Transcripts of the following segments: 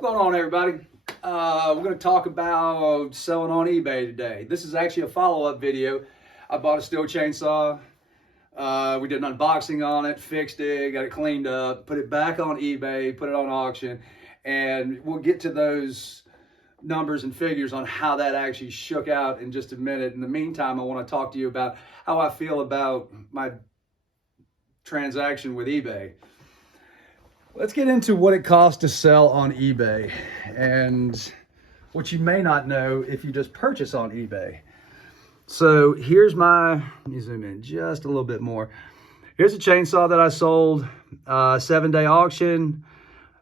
What's going on, everybody? We're going to talk about selling on eBay today. This is actually a follow-up video. I bought a steel chainsaw. We did an unboxing on it, fixed it, got it cleaned up, put it back on eBay, put it on auction, and we'll get to those numbers and figures on how that actually shook out in just a minute. In the meantime, I want to talk to you about how I feel about my transaction with eBay. Let's get into what it costs to sell on eBay and what you may not know if you just purchase on eBay. So here's let me zoom in just a little bit more. Here's a chainsaw that I sold, 7-day auction.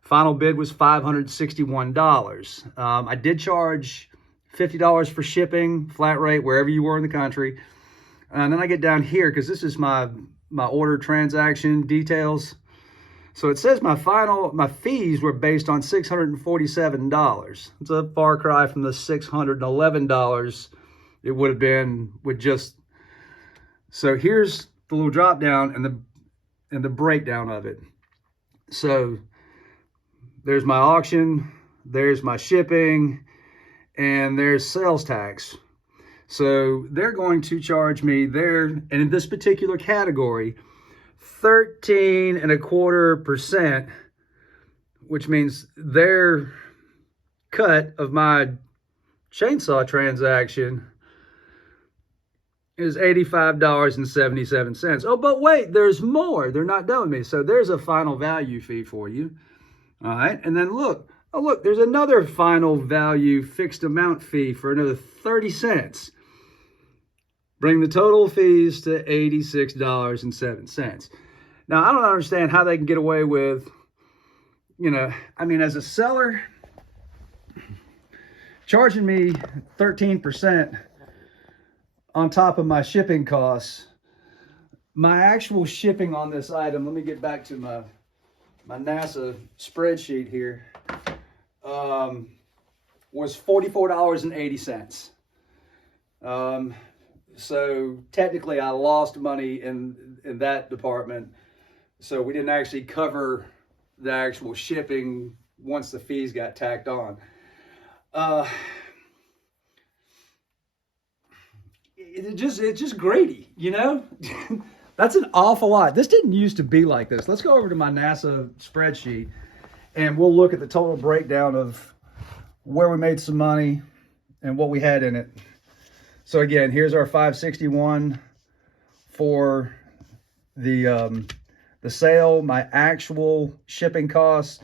Final bid was $561. I did charge $50 for shipping, flat rate, wherever you were in the country. And then I get down here, because this is my order transaction details. So it says my fees were based on $647. It's a far cry from the $611 it would have been with just. So here's the little drop down and the breakdown of it. So there's my auction, there's my shipping, and there's sales tax. So they're going to charge me there, and in this particular category, 13.25%, which means their cut of my chainsaw transaction is $85.77. Oh, but wait, there's more. They're not done with me. So there's a final value fee for you. All right. And then look, oh, look, there's another final value fixed amount fee for another 30 cents. Bring the total fees to $86.07. Now, I don't understand how they can get away with, as a seller, charging me 13% on top of my shipping costs. My actual shipping on this item, let me get back to my NASA spreadsheet here, was $44.80. So technically I lost money in that department. So we didn't actually cover the actual shipping once the fees got tacked on. It's just greedy, That's an awful lot. This didn't used to be like this. Let's go over to my NASA spreadsheet and we'll look at the total breakdown of where we made some money and what we had in it. So again, here's our $561 for the sale, my actual shipping costs.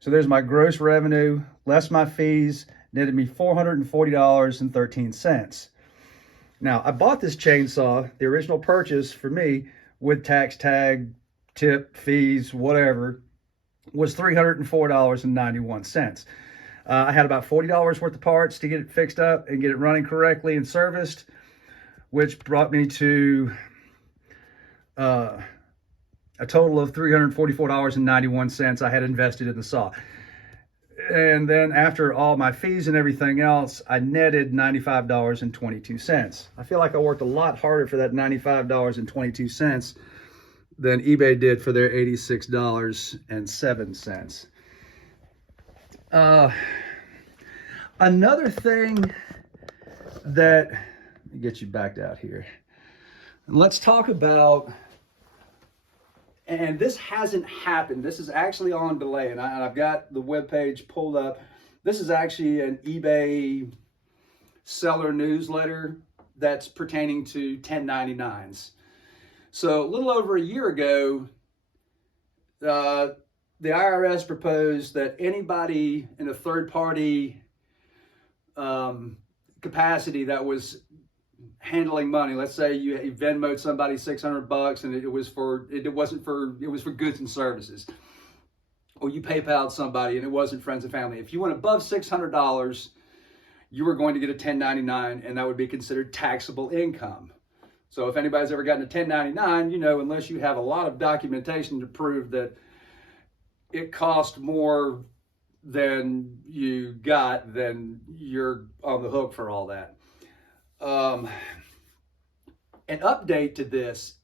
So there's my gross revenue, less my fees, netted me $440.13. Now, I bought this chainsaw, the original purchase for me, with tax tag, tip, fees, whatever, was $304.91. I had about $40 worth of parts to get it fixed up and get it running correctly and serviced, which brought me to a total of $344.91 I had invested in the saw. And then after all my fees and everything else, I netted $95.22. I feel like I worked a lot harder for that $95.22 than eBay did for their $86.07. Another thing that, let me get you backed out here. Let's talk about, and this hasn't happened. This is actually on delay, and I've got the webpage pulled up. This is actually an eBay seller newsletter that's pertaining to 1099s. So a little over a year ago, the IRS proposed that anybody in a third-party capacity that was handling money, let's say you Venmo'd somebody $600 and it was for goods and services, or you PayPal'd somebody and it wasn't friends and family. If you went above $600, you were going to get a 1099, and that would be considered taxable income. So if anybody's ever gotten a 1099, unless you have a lot of documentation to prove that it cost more than you got, then you're on the hook for all that. An update to this,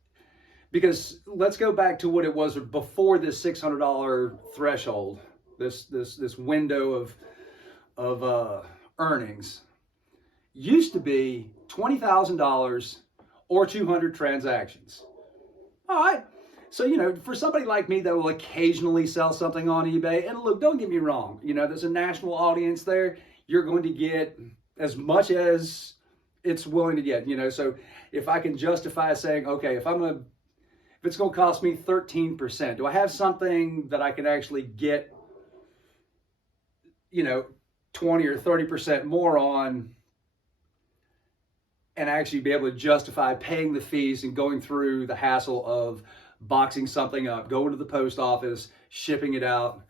because let's go back to what it was before this $600 threshold this window of earnings used to be $20,000 or 200 transactions. All right. So, for somebody like me that will occasionally sell something on eBay, and look, don't get me wrong, there's a national audience there. You're going to get as much as it's willing to get, so if I can justify saying, okay, if it's going to cost me 13%, do I have something that I can actually get, 20 or 30% more on, and actually be able to justify paying the fees and going through the hassle of boxing something up, going to the post office, shipping it out.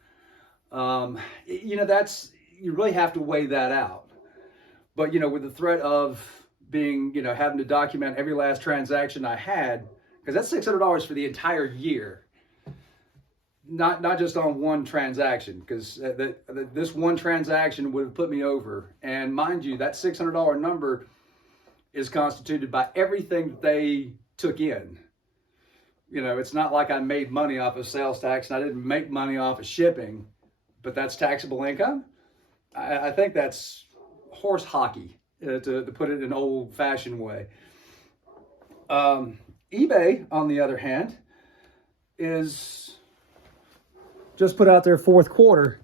You really have to weigh that out. But, with the threat of being, having to document every last transaction I had, because that's $600 for the entire year. Not just on one transaction, because this one transaction would have put me over. And mind you, that $600 number is constituted by everything that they took in. It's not like I made money off of sales tax and I didn't make money off of shipping, but that's taxable income. I think that's horse hockey, to put it in an old-fashioned way. eBay, on the other hand, is just put out their fourth quarter.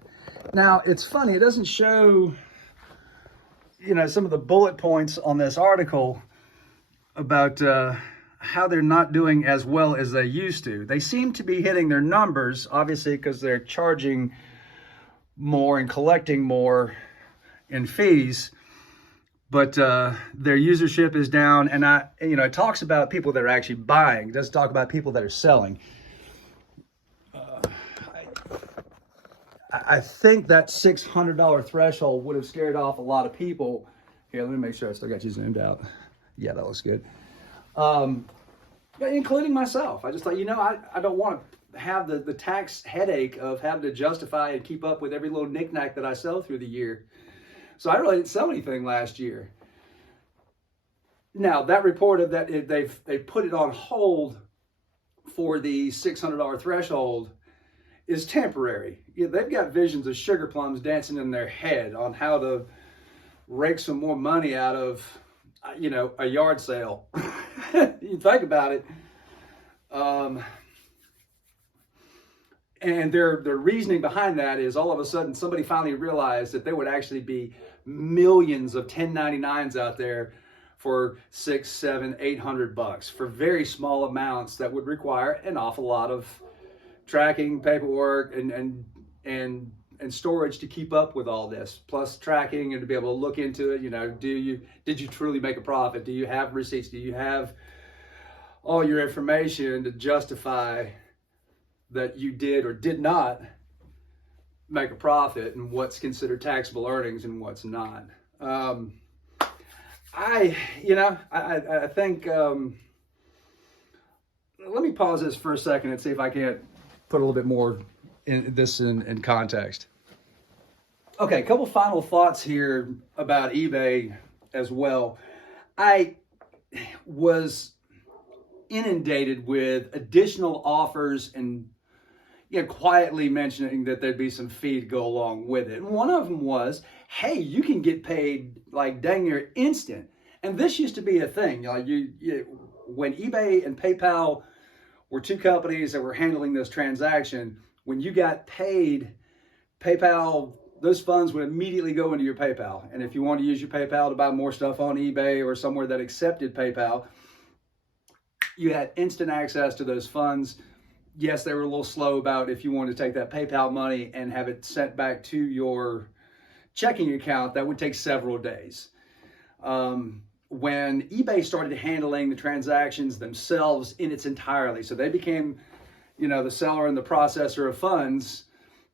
Now, it's funny, it doesn't show, some of the bullet points on this article about how they're not doing as well as they used to. They seem to be hitting their numbers, obviously, because they're charging more and collecting more in fees, but their usership is down. And it talks about people that are actually buying. It doesn't talk about people that are selling. I think that $600 threshold would have scared off a lot of people. Here, let me make sure I still got you zoomed out. Yeah, that looks good. Including myself. I just thought, I don't want to have the tax headache of having to justify and keep up with every little knickknack that I sell through the year. So I really didn't sell anything last year. Now, that reported that they've put it on hold for the $600 threshold is temporary. They've got visions of sugar plums dancing in their head on how to rake some more money out of, a yard sale. You think about it. And their reasoning behind that is all of a sudden somebody finally realized that there would actually be millions of 1099s out there for $600, $700, $800 for very small amounts that would require an awful lot of tracking, paperwork, and storage to keep up with all this, plus tracking and to be able to look into it. Did you truly make a profit? Do you have receipts? Do you have all your information to justify that you did or did not make a profit, and what's considered taxable earnings and what's not? I think, let me pause this for a second and see if I can't put a little bit more in context. Okay, a couple final thoughts here about eBay as well. I was inundated with additional offers and quietly mentioning that there'd be some fee to go along with it. And one of them was, hey, you can get paid like dang near instant. And this used to be a thing. When eBay and PayPal were two companies that were handling this transaction, when you got paid, PayPal, those funds would immediately go into your PayPal. And if you want to use your PayPal to buy more stuff on eBay or somewhere that accepted PayPal, you had instant access to those funds. Yes, they were a little slow about if you wanted to take that PayPal money and have it sent back to your checking account, that would take several days. When eBay started handling the transactions themselves in its entirety, so they became, the seller and the processor of funds,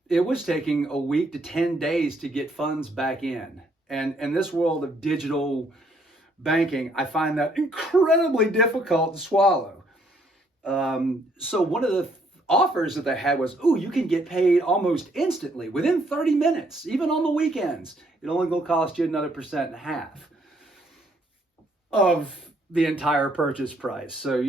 it was taking a week to 10 days to get funds back in. And in this world of digital banking, I find that incredibly difficult to swallow. So one of the offers that they had was, you can get paid almost instantly, within 30 minutes, even on the weekends. It only going to cost you another 1.5% of the entire purchase price. So,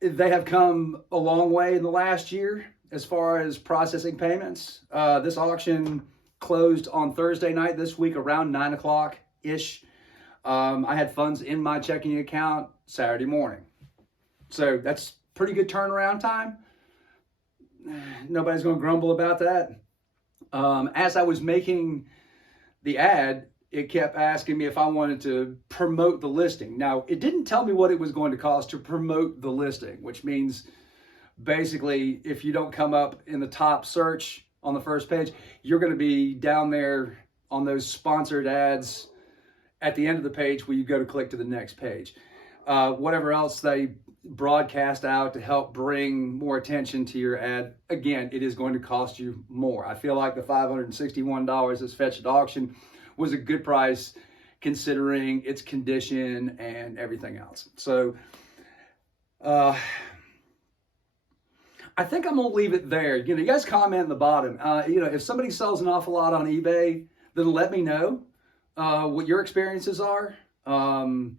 They have come a long way in the last year as far as processing payments. This auction closed on Thursday night this week around 9 o'clock ish. I had funds in my checking account Saturday morning. So that's pretty good turnaround time. Nobody's going to grumble about that. As I was making the ad, it kept asking me if I wanted to promote the listing. Now, it didn't tell me what it was going to cost to promote the listing, which means basically if you don't come up in the top search on the first page, you're going to be down there on those sponsored ads at the end of the page where you go to click to the next page. Whatever else they broadcast out to help bring more attention to your ad, again, it is going to cost you more. I feel like the $561 that's fetched at auction was a good price considering its condition and everything else. So I think I'm gonna leave it there. You guys comment in the bottom. If somebody sells an awful lot on eBay, then let me know what your experiences are. Selling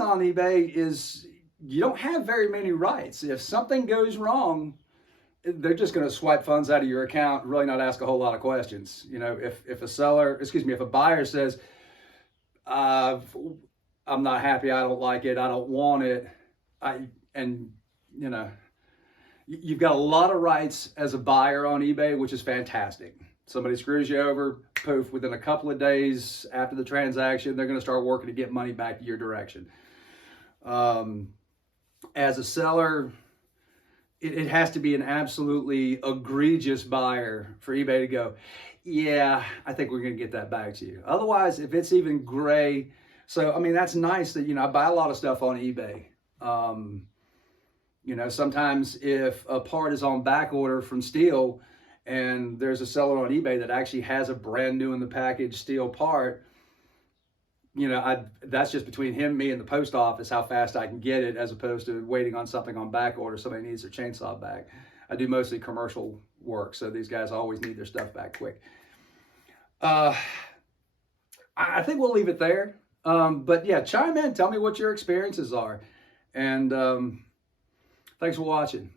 on eBay is, you don't have very many rights. If something goes wrong, they're just going to swipe funds out of your account, really not ask a whole lot of questions. If a buyer says, I'm not happy, I don't like it, I don't want it, you've got a lot of rights as a buyer on eBay, which is fantastic. Somebody screws you over, poof, within a couple of days after the transaction, they're going to start working to get money back to your direction. As a seller, it has to be an absolutely egregious buyer for eBay to go, yeah, I think we're going to get that back to you. Otherwise, if it's even gray, that's nice that, I buy a lot of stuff on eBay. Sometimes if a part is on back order from steel and there's a seller on eBay that actually has a brand new in the package steel part, that's just between him, me, and the post office, how fast I can get it, as opposed to waiting on something on back order. Somebody needs their chainsaw back. I do mostly commercial work, so these guys always need their stuff back quick. I think we'll leave it there. But yeah, chime in, tell me what your experiences are. And thanks for watching.